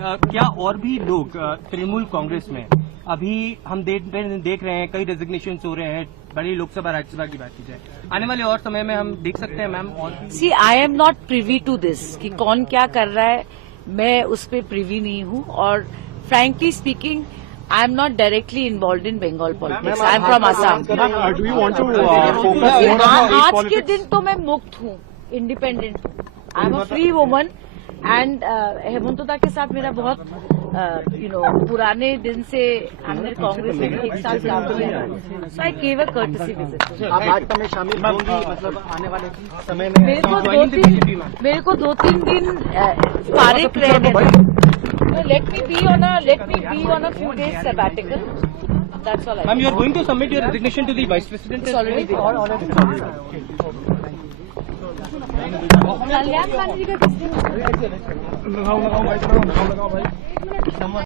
क्या और भी लोग तृणमूल कांग्रेस में अभी हम देख रहे हैं कई रेजिग्नेशन हो रहे हैं, बड़ी लोकसभा राज्यसभा की बात की जाए, आने वाले और समय में हम देख सकते हैं मैम? और see I am not privy to this कि कौन क्या कर रहा है, मैं उस पर प्रिवी नहीं हूँ। और frankly speaking I am not directly involved in Bengal politics. I am from Assam. Do you want to focus? आज के दिन तो मैं मुक्त हूँ, इंडिपेंडेंट हूँ। I am a free woman and हेमंतदा के साथ मेरा बहुत पुराने दिन से हमने कांग्रेस में एक साथ काम किया, so I give a courtesy visit. आप भाजपा में शामिल होंगी मतलब आने वाले समय में? मेरे को 2-3 दिन फारिग रहने। Let me be on a few days sabbatical. That's all I. Ma'am, you are going to submit your resignation to the Vice President. It's already been. कल्याण गांधी का किस दिन?